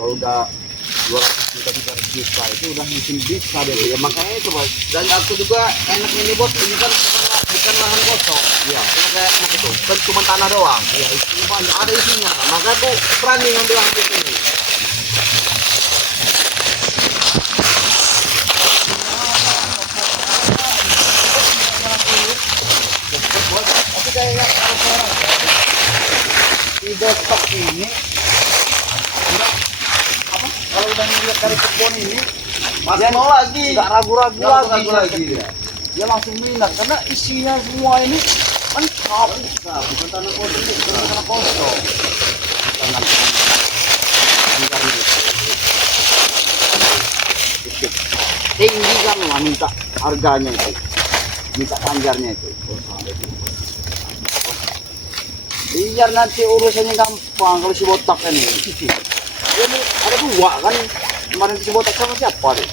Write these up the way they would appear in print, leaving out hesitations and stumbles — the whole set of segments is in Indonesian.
Kalau udah 200 juta 300 juta itu udah mungkin bisa deh. Ya makanya itu bos. Dan aku juga enak ini bos, ini kan bukan lahan kosong. Iya. Ini kayak enak itu, kan cuma tanah doang. Iya, isinya banyak. Ada isinya. Maka aku berani ngambil ambil ini. Tapi kayak orang di botak ini udah apa? Kalau udah ngeliat dari kebun ini, Masih mau lagi. nggak ragu-ragu Nggak lagi. ragu lagi. Dia langsung minat karena isinya semua ini lengkap. Nah, bukan tanah kosong itu, bukan tanah Kosong. Tangan anggar ini. Tinggi kan lah minta harganya itu, minta panjarnya itu. Biar nanti urusannya gampang kalau si botak ini. Ini ada dua kan, kemarin si botak sama siapa deh?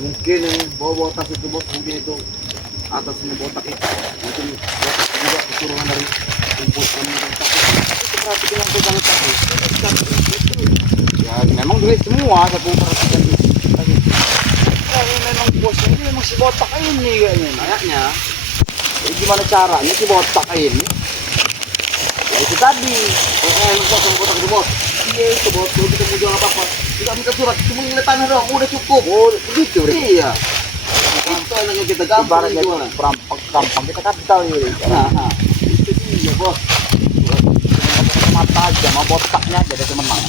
mungkin yang bawa botak itu bos, mungkin itu atasnya botak itu, mungkin botak juga keturunan dari kumpul kami botak itu perhatikan yang pegang tapi Ya memang duit semua, saya perhatikan itu. Ini memang bosnya ini memang si botak ini kayaknya. kayaknya. Jadi gimana caranya si botak ini? Ya itu tadi. Bos sama botak itu bos. Iya itu bos, kalau kita mau jual apa-apa tidak minta surat, cuma ngeliat tanah doang, udah cukup. Oh begitu deh. Iya. Itu enaknya kita gampang Ibaratnya jualan. gampang kita kapital ini. Nah, itu dia bos. Mata aja, mau botaknya aja dia menang.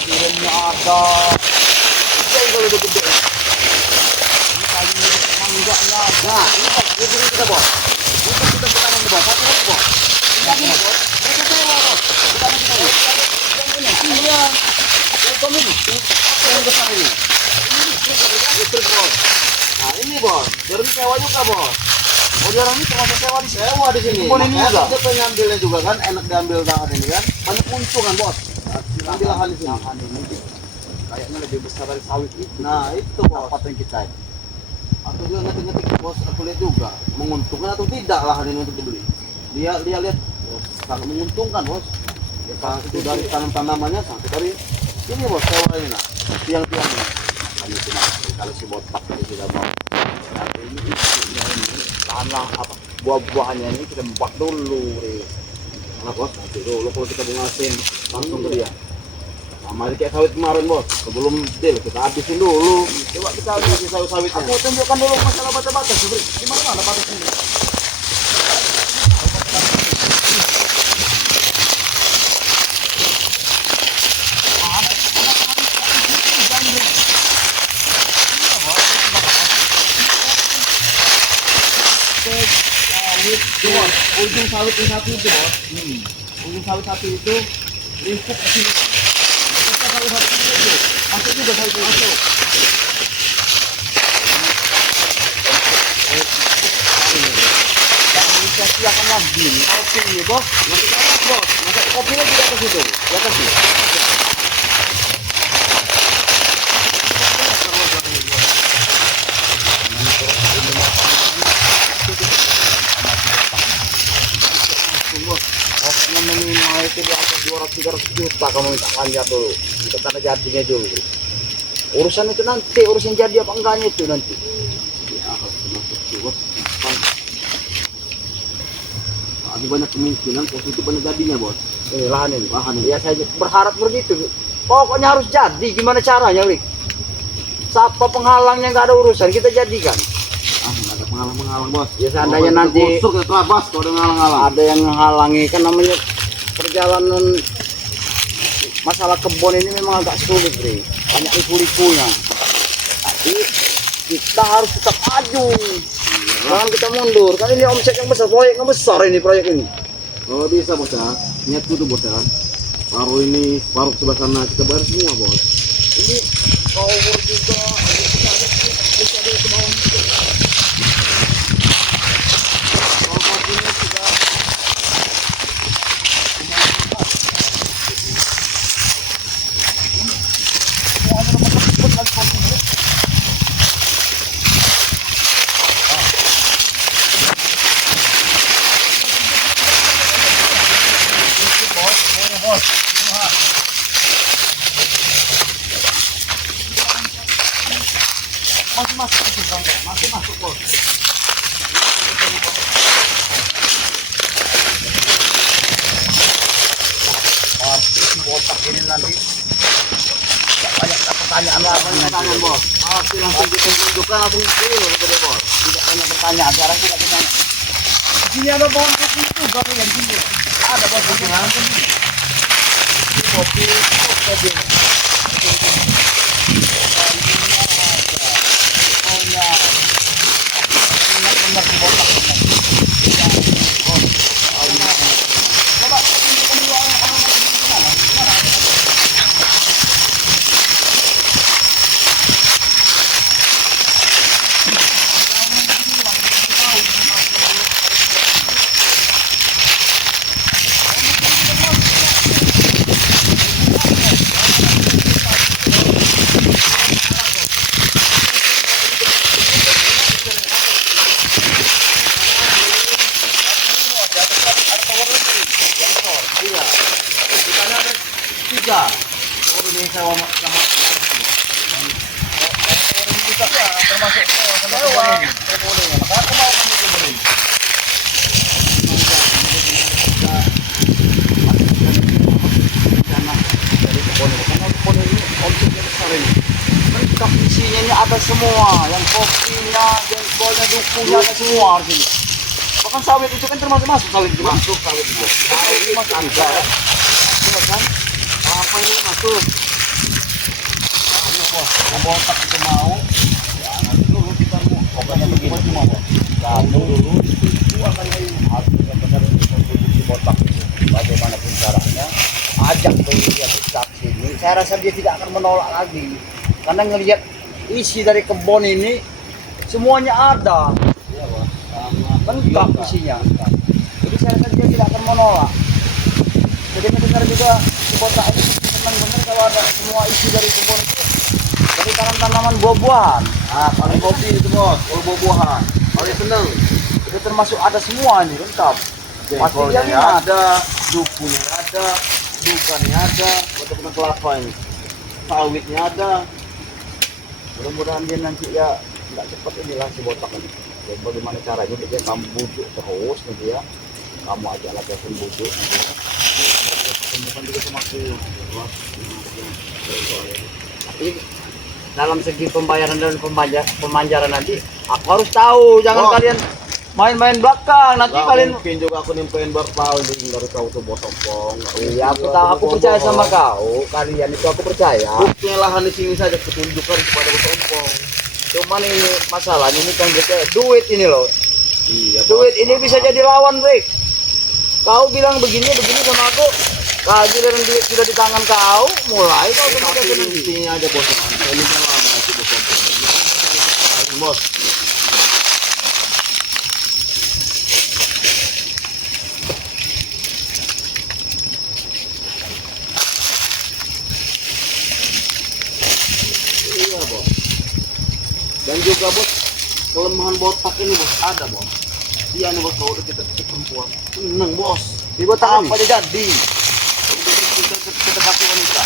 Kirimnya ada. Jadi kalau udah gede. Ini kali mangganya ada. Nah, ini bos, ini kirim kita bos. Untuk kita bertanam di bos, satu lagi bos. Lagi bos, kita sewa bos. Bertanam kita bos. Yang ini, iya. Yang tom ini, yang besar ini. Ini listrik bos. Nah ini bos, dari sewa juga bos. Oh dia orang ini termasuk sewa di sini. Sewa di sini. Kebun ini Makanya juga. kita pengen ambilnya juga kan, enak diambil lahan ini kan. Banyak keuntungan bos. Ambil lahan di sini. Lahan ini kayaknya lebih besar dari sawit itu. Nah itu bos. Apa yang kita? Atau juga ngetik-ngetik bos, aku lihat juga menguntungkan atau tidak lahan ini untuk dibeli. Dia lihat bos, sangat menguntungkan bos. Ya, itu dari tanam-tanamannya sampai dari ini bos, sewa ini nah, tiang-tiangnya. Kalau si botak ini sudah mau tapi ini tanah apa buah-buahannya ini kita buat dulu Nah bos, nanti dulu kalau kita bungasin langsung ke dia. Sama kayak sawit kemarin bos, sebelum deal kita habisin dulu. Coba kita habisin sawit-sawitnya. aku tunjukkan dulu masalah bata-bata di mana ada batas ini. Bos, ujung sawit yang satu itu bos. Ujung sawit satu itu lingkup ke sini bos. Kita sawit satu itu masuk juga sawit itu. Masuk. Jangan disiapkan lagi kopi ya bos. Nanti ke atas bos, masuk kopinya juga ke situ. Di atas sih. Pokoknya minimal itu di atas 200-300 juta kamu minta panjat dulu. Kita tanda jadinya dulu. Urusan itu nanti, urusan jadi apa enggaknya itu nanti. Ya, harus masuk sih bos. Ada banyak kemungkinan pos itu banyak jadinya bos. Lahan ini. Lahan ini. Ya saya berharap begitu. Pokoknya harus jadi. Gimana caranya, Lik? Siapa penghalangnya nggak ada urusan, kita jadikan. Nggak ada penghalang-penghalang bos. Ya seandainya nanti busuk ya terabas kalau ada penghalang-halang. ada yang menghalangi, kan namanya perjalanan masalah kebun ini memang agak sulit, Rik. Banyak liku-likunya. Tapi kita harus tetap maju. Jangan kita mundur. Kan ini omset yang besar, proyek yang besar ini proyek ini. Kalau bisa bos ya, niatku tuh bos ya. Paruh ini, paruh sebelah sana kita bayar semua bos. Ini tower juga ada ke bawah. Kalau paginya sudah bos. Lihat. Masih masuk ke sini, masih masuk bos. Pasti si botak ini nanti banyak pertanyaan lah, banyak pertanyaan bos. Pasti langsung kita tunjukkan langsung kill gitu bos. Tidak banyak pertanyaan, sekarang tidak bertanya. Di sini ada pohon kopi juga nih di sini. Ada bos di sini. Kopi, kopi. Benar si botak. Coba tunjukkan dulu orang-orang di sana. Iya. Di sana ada 3. Seluruh Indonesia sama juga termasuk sama kebun ini. Maka aku mau ambil kebun ini. Dari kebun ini, karena kebun ini objeknya besar ini. Lengkap isinya ini ada semua, yang kopinya, jengkolnya, dukunya ada semua di sini. Bahkan sawit itu kan termasuk sawit itu. Masuk sawit itu. Sawit itu masuk juga kan? Masuk kan? Apa ini masuk? Ayo bos, yang botak itu mau. Ya nanti dulu kita mau. Pokoknya begini semua bos. Kamu dulu itu akan harus benar-benar memproduksi botak itu. Bagaimanapun caranya, ajak dulu dia ke sini. Saya rasa dia tidak akan menolak lagi. Karena ngelihat isi dari kebun ini semuanya ada. Iya bos. Lengkap isinya. Jadi saya rasa dia tidak akan menolak. Jadi mendengar juga si botak ini senang benar kalau ada semua isi dari kebun itu. Dari tanaman buah-buahan. Ah, paling kopi itu bos, kalau buah-buahan. Paling senang. Itu termasuk ada semua ini lengkap. Pasti dia ada, dukunya ada, dukannya ada, betul-betul kelapa ini. Sawitnya ada. Mudah-mudahan dia nanti ya nggak cepat inilah si botak ini. Dan bagaimana caranya dia kamu bujuk terus nanti ya, kamu ajak lagi bujuk temukan juga sama aku. Tapi dalam segi pembayaran dan pemanjaran nanti aku harus tahu, jangan kalian main-main belakang nanti kalian mungkin juga aku nimpein berpau dari kau tuh bosong. Iya aku tahu, aku percaya sama kau, kalian itu aku percaya. Buktinya lahan di sini saja ketunjukkan kepada bosong. Cuman ini masalahnya ini kan duit ini loh. Iya, Duit ini bisa jadi lawan, Brik. Kau bilang begini sama aku, giliran duit sudah di tangan kau, mulai kau tapi sendiri. intinya aja bos. Ini kan lama itu bosong. Ayo bos. Iya bos. Dan juga bos, kelemahan botak ini bos ada bos. Dia nih bos kalau udah kita kasih perempuan seneng bos. Di botak Apa aja jadi. Kita kasih wanita.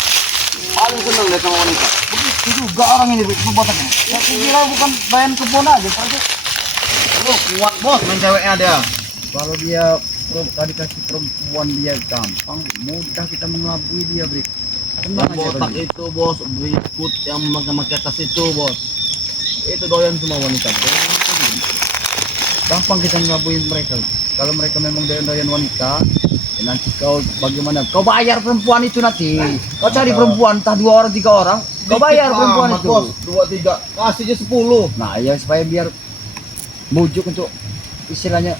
Paling seneng deh sama wanita. Begitu juga orang ini botak ini. Saya kira bukan bayan kebun aja, tapi Kuat bos main ceweknya dia. kalau dia tadi kasih perempuan dia gampang, mudah kita mengelabui dia, Brik. Tenang aja, Botak Brik. itu bos berikut yang memakai tas itu bos. Itu doyan semua wanita. Gampang kita ngelabuin mereka. Kalau mereka memang doyan wanita, ya nanti kau bagaimana? Kau bayar perempuan itu nanti. Kau cari perempuan entah 2 orang 3 orang, kau bayar perempuan itu. Bos 2 3 kasih aja 10. Nah, ya supaya biar bujuk untuk istilahnya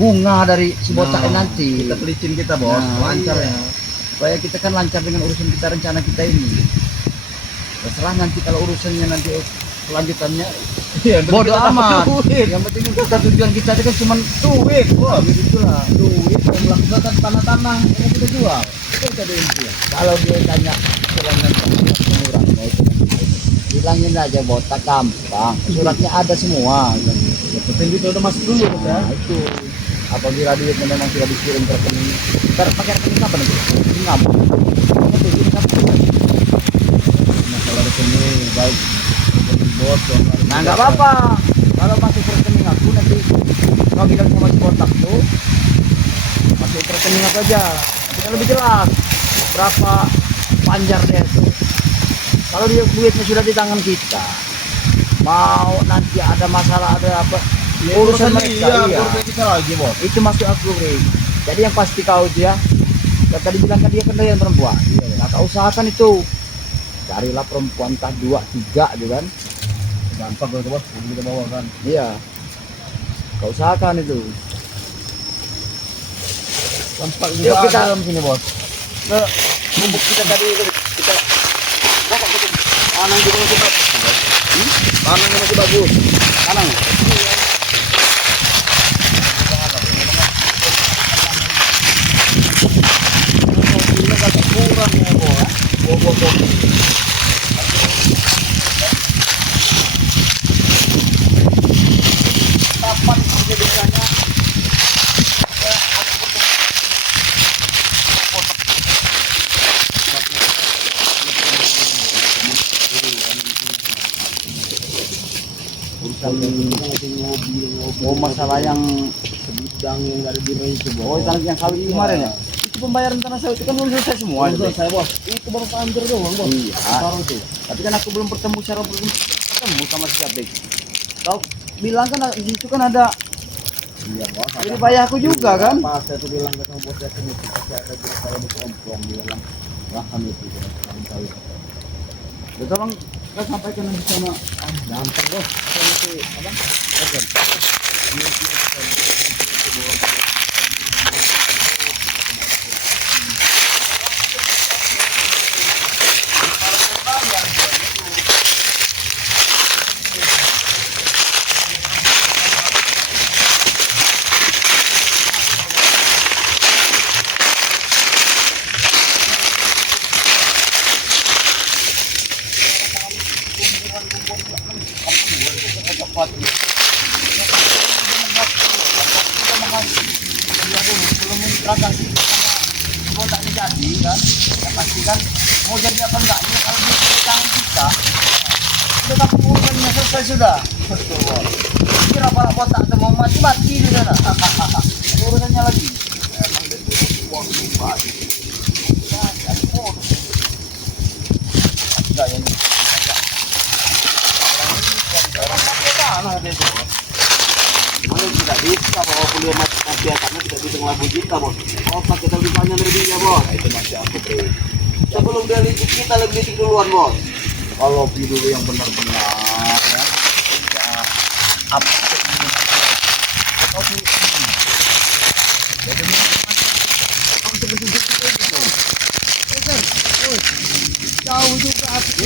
bunga dari si botak Nah, nanti. Kita pelicin kita bos, Nah, lancar iya. ya. Supaya kita kan lancar dengan urusan kita, rencana kita ini. Terserah nanti kalau urusannya nanti kelanjutannya Iya, bodoh amat. Duit. Yang penting kita tujuan kita itu kan cuma duit, bos. Begitulah. Duit dan melakukan tanah-tanah yang kita jual. Itu tadi intinya. Kalau dia tanya dengan murah, ya itu kan. Bilangin aja botak gampang. Suratnya ada semua. Yang penting kita udah masuk dulu ya. Nah, itu. apabila duitnya memang tidak dikirim ke rekening, pakai rekening apa nanti? Ngabuk. Itu masalah rekening baik rekening bos. Nah nggak apa-apa. Kalau masuk ke rekening aku nanti kau bilang sama si kontak tuh masuk ke rekening aku aja. Kita lebih jelas berapa panjarnya itu. Kalau dia duitnya sudah di tangan kita, mau nanti ada masalah ada apa urusan mereka, iya. Urusan kita lagi bos. Itu masuk aku, Bre. Jadi yang pasti kau itu ya, yang tadi bilang kan dia kendalian perempuan. Nah, kau usahakan itu. Carilah perempuan entah 2, 3 gitu kan. Gampang kalau bos, kita bawa kan. Iya. Kau usahakan itu. Gampang Yuk, juga kita- dalam sini bos. Nah, bubuk kita tadi kita Tanang juga masih bagus bos. Tanangnya masih bagus. tanang. Ini agak kurang ya bos. Buah-buah. Kapan bisa bisanya? Oh, masalah yang Sebidang yang dari diri itu oh bos. tanah yang sawit kemarin ya? Itu pembayaran tanah sawit itu kan belum selesai semua. Belum selesai bos. Itu baru panjer doang bos. Iya. Baru tuh. Tapi kan aku belum bertemu secara belum ketemu sama si Abik. Kau bilang kan di situ kan ada Iya bos. jadi bayar aku juga kan? Pas saya tuh bilang ke sama bos saya itu pasti ada juga saya di kelompok dia bilang lahan itu lahan sawit. Ya tolong kau sampaikan nanti sama Gampang bos. sama si apa? Oke. Transaksi kontraknya jadi kan, yang pasti kan mau jadi apa enggaknya kalau dia di tangan kita, sudah kan urusannya selesai sudah. Betul. Kira para kotak atau mau mati mati di sana. Urusannya lagi. Emang dia uang pribadi. Ada yang tanah dia tuh. Mana tidak bisa bawa kuliah mati biasanya tidak bisa ngelabui kita bos. Oh pakai tabungannya lebihnya bos. Nah, itu masih aku beri. Sebelum dia licik kita lebih licik duluan bos. Kalau beli dulu yang benar-benar ya, ya apa atau sih jadi jauh juga aku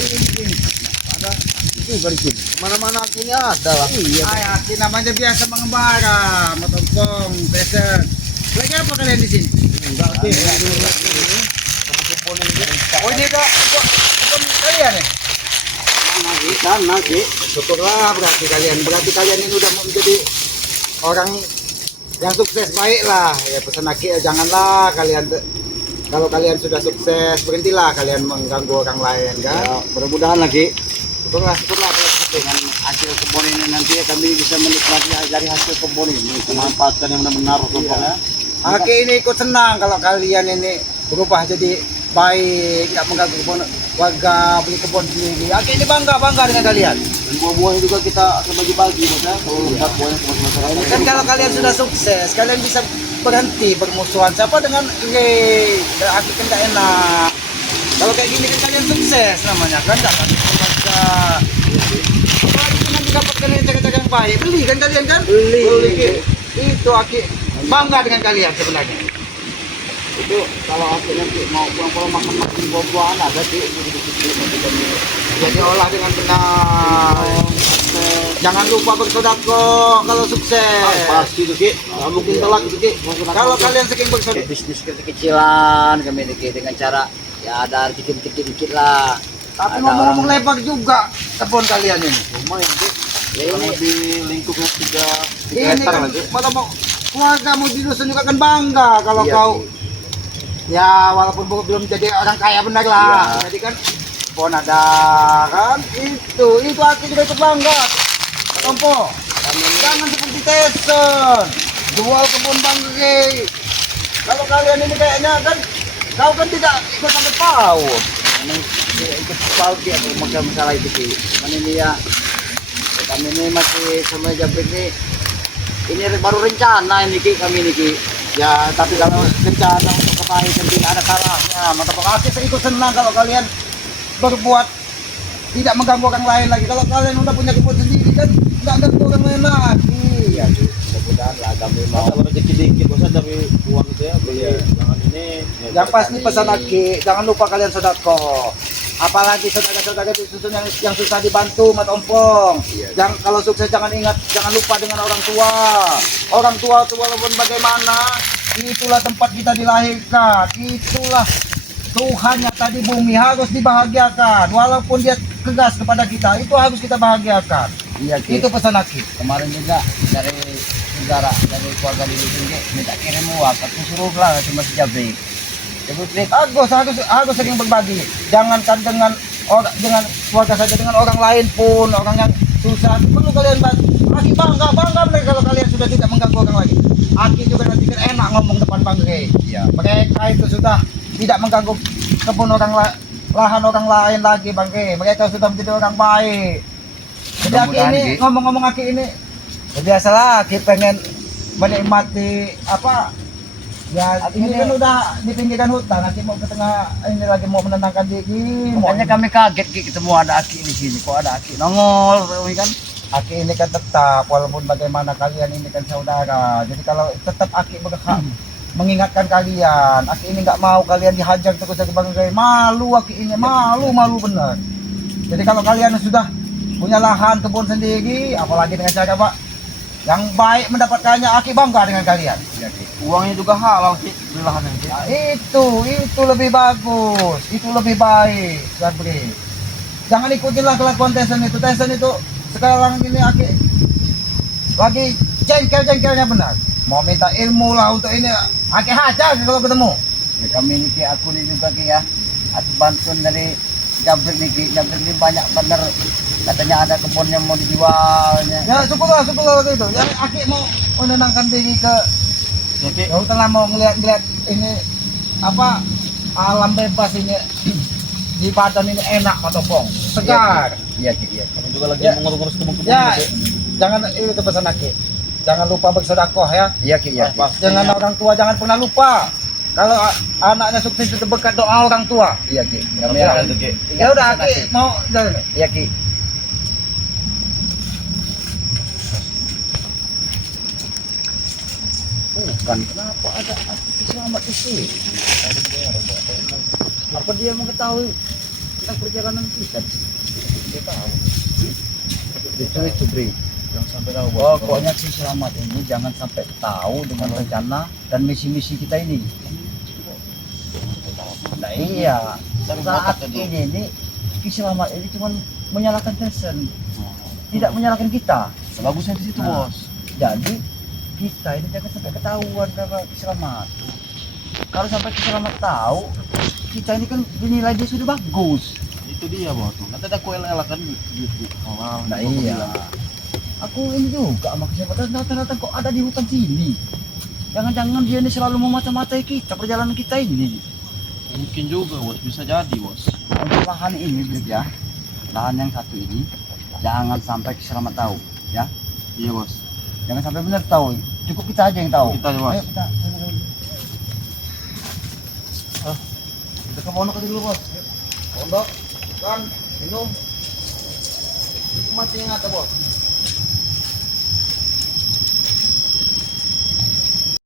ada itu berikut Mana-mana akhirnya ada lah. iya Ay, namanya biasa mengembara, motongkong, besek. Lagi apa kalian di sini? Enggak sih. Oh ini kok kalian ya? Nasi. Syukurlah berarti kalian ini udah menjadi orang yang sukses baiklah. Ya pesan Aki ya janganlah kalian kalau kalian sudah sukses berhentilah kalian mengganggu orang lain kan? Ya, mudah-mudahan lagi Syukurlah kalau begitu. dengan hasil kebun ini nanti kami bisa menikmati dari hasil kebun ini, memanfaatkan yang benar-benar rupanya. Aki ini ikut senang kalau kalian ini berubah jadi baik, nggak mengganggu kebun warga punya kebun sendiri. Aki ini bangga dengan kalian. Dan buah-buahnya juga kita akan bagi-bagi bos ya. Kalau lengkap buahnya sama masyarakat. Kan kalau kalian sudah sukses, kalian bisa berhenti bermusuhan siapa dengan ini. Aki kan nggak enak. Kalau kayak gini kan kalian sukses namanya kan nggak akan membaca. Apalagi nanti dapatkan cara-cara yang baik, beli kan kalian kan? Beli. Itu Aki bangga dengan kalian sebenarnya. Itu kalau aku nanti mau pulang-pulang makan buah-buahan ada sih. Jadi olah dengan benar. Jangan lupa bersedekah kalau sukses. Pasti tuh Ki, nggak mungkin telat itu Ki. Kalau kalian saking bersedekah, bisnis kecil-kecilan kami bikin dengan cara ya ada dikit-dikit lah. tapi Ada ngomong-ngomong orang- lebar juga kebun kalian ini. lumayan Ki. Ya, Kurang ini lebih lingkupnya 3 Ini hektar kan lagi. kalau mau keluargamu di dusun juga kan bangga kalau Iya, kau Ki. ya walaupun belum jadi orang kaya benar lah. Iya. Jadi kan pohon ada kan itu aku juga ikut bangga. Tompo, jangan seperti Tyson jual kebun bangke. Kalau kalian ini kayaknya kan kau kan tidak ikut sampai paut. Memang dia ikut paut dia masalah itu sih. Cuman ini ya kami ini masih sama Jabrik ini baru rencana ini Ki, kami ini Ki. Ya tapi kalau rencana untuk kepahitan tidak ada salahnya. Mantap, aku ikut senang kalau kalian berbuat tidak mengganggu orang lain lagi. Kalau kalian udah punya kebun sendiri kan nggak ganggu orang lain lagi. Iya Ki, mudah-mudahan lah kami mau. Kalau rezeki dikit bosan dari uang itu ya beli jangan ini. Yang pasti pesan Aki, jangan lupa kalian sedekah. Apalagi saudara-saudara di susun yang susah dibantu, Mat Ompong. Iya. Jangan kalau sukses jangan lupa dengan orang tua. Orang tua itu walaupun bagaimana, itulah tempat kita dilahirkan. Itulah Tuhan yang tadi bumi harus dibahagiakan. Walaupun dia tegas kepada kita, itu harus kita bahagiakan. Iya Ki. Itu pesan Aki. Kemarin juga dari saudara dari keluarga di sini minta kirim uang, aku suruh lah cuma si Jabrik. Jabrik Harus sering berbagi. Jangankan dengan keluarga saja, dengan orang lain pun, orang yang susah perlu kalian bantu. Aki bangga benar kalau kalian sudah tidak mengganggu orang lagi. Aki juga nanti kan enak ngomong depan bangke. Iya. Mereka itu sudah tidak mengganggu kebun lahan orang lain lagi bangke. Mereka sudah menjadi orang baik. Jadi Aki Mudah-mudahan, ini Ki. ngomong-ngomong Aki ini biasalah Aki pengen menikmati apa ya Aki ini ini- kan udah di pinggiran hutan. Aki mau ke tengah ini lagi mau menenangkan diri. Makanya kami kaget Ki ketemu ada Aki di sini. Kok ada Aki nongol ini kan? Aki ini kan tetap walaupun bagaimana kalian ini kan saudara. Jadi kalau tetap Aki berhak mengingatkan kalian. Aki ini nggak mau kalian dihajar terus dari bangkai. Malu Aki ini, malu benar. Jadi kalau kalian sudah punya lahan kebun sendiri, apalagi dengan cara Pak yang baik mendapatkannya, Aki bangga dengan kalian. Iya Ki. Uangnya juga halal sih beli lahan yang Nah, itu lebih bagus, itu lebih baik, Sabri. Jangan ikutilah kelakuan Tyson itu. Tyson itu sekarang ini Aki lagi jengkel-jengkelnya benar. Mau minta ilmu lah untuk ini, Aki hajar kalau ketemu. Ya, kami ini Ki, aku ini juga Ki ya. Aku bantuan dari Jabrik nih Ki. Jabrik ini banyak bener. Katanya ada kebun yang mau dijualnya. Ya syukurlah kalau gitu. Ya Aki mau menenangkan diri ke ya Ki. ya utara, mau ngeliat ini apa alam bebas ini di Padang ini enak matopong, segar. Iya Ki, iya. Kami juga lagi Ya. mengurus kebun-kebun Ya, Ki. jangan ini tuh pesan Aki. Jangan lupa bersedekah ya. Iya Ki, iya. Ki. Jangan orang tua jangan pernah lupa. Kalau anaknya sukses itu berkat doa orang tua. Iya Ki. Kami Ya, akan itu Ki. Ya udah Aki mau jalan. Iya Ki. Bukan, kenapa ada aktivis selamat di sini? Apa dia mengetahui tentang perjalanan kita? Dia tahu. Itu Bri. Yang sampai tahu Pokoknya si Selamat ini jangan sampai tahu dengan rencana dan misi-misi kita ini. Nah iya, saat ini Ki Selamat ini cuma menyalahkan Tyson, tidak menyalahkan kita. Bagusnya di situ Nah. bos. Jadi kita ini jangan sampai ketahuan sama Ki Selamat. Kalau sampai Ki Selamat tahu, kita ini kan dinilai dia sudah bagus. Itu dia bos. Nanti ada kue kan gitu. Oh, Nah iya. Aku ini juga sama Ki Selamat datang-datang kok ada di hutan sini. Jangan-jangan dia ini selalu memata-matai kita, perjalanan kita ini. Mungkin juga bos, bisa jadi bos. Untuk lahan ini Bib, ya, lahan yang satu ini jangan sampai Ki Selamat tahu, ya. Iya bos. Jangan sampai benar tahu. Cukup kita aja yang tahu. Kita aja, Bos. Ayo kita. Kita ke pondok dulu bos. Pondok kan minum. Masih ingat bos.